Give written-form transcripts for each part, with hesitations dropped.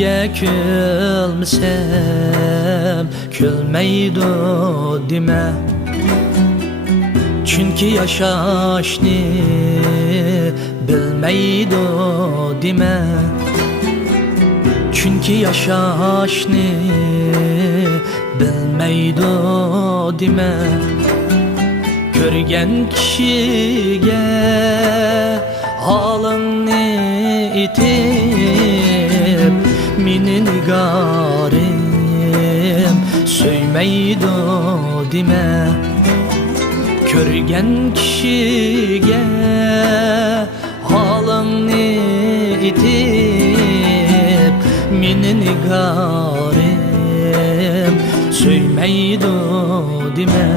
Nege külmesem külmeydi deme. Çünkü yaşaşni bilmeydi deme. Çünkü yaşaşni bilmeydi deme. Görgen kişiye halını itip mini nigarim söymeydi deme. Görgen kişiye halını itip mini nigarim söymeydi deme.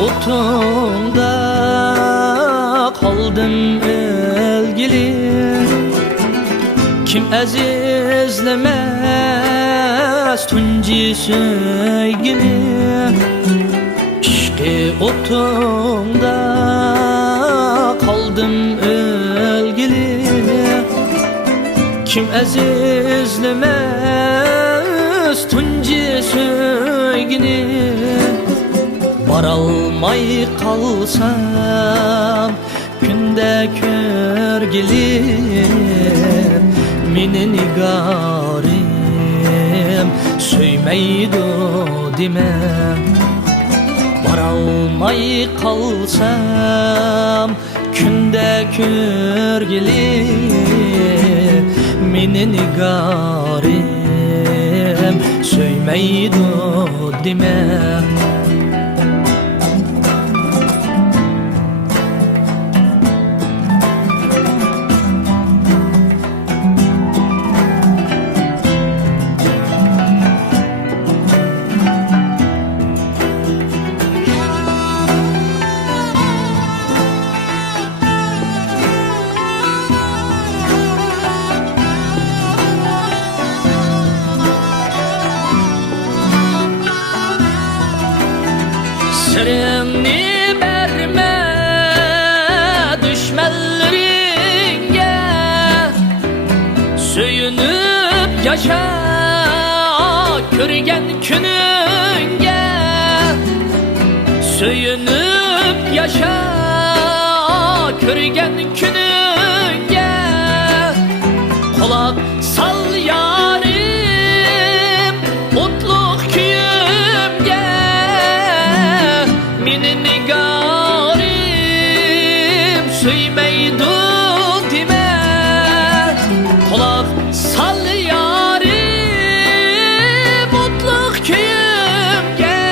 Otunda kaldım ölgili. Kim azizlemez tunci sevgini. İşte otunda kaldım ölgili. Kim azizlemez tunci sevgini. Baralmay kalsam günde körgili. Mini nigarim söymeydi deme. Baralmay kalsam günde körgili. Mini nigarim söymeydi deme. Sırrını verme düşmanlarınga. Söyünüp yaşa körgen gününge. Söyünüp yaşa körgen gününge. Kulak sal yarim mutluluk köyümge. Mini nigarim söymeydi deme. Kulak sal yarim mutluluk köyümge.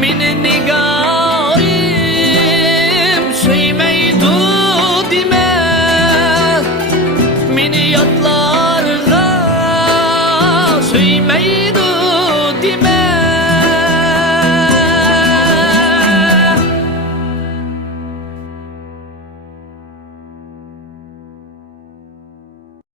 Mini nigarim söymeydi deme. Mini yatla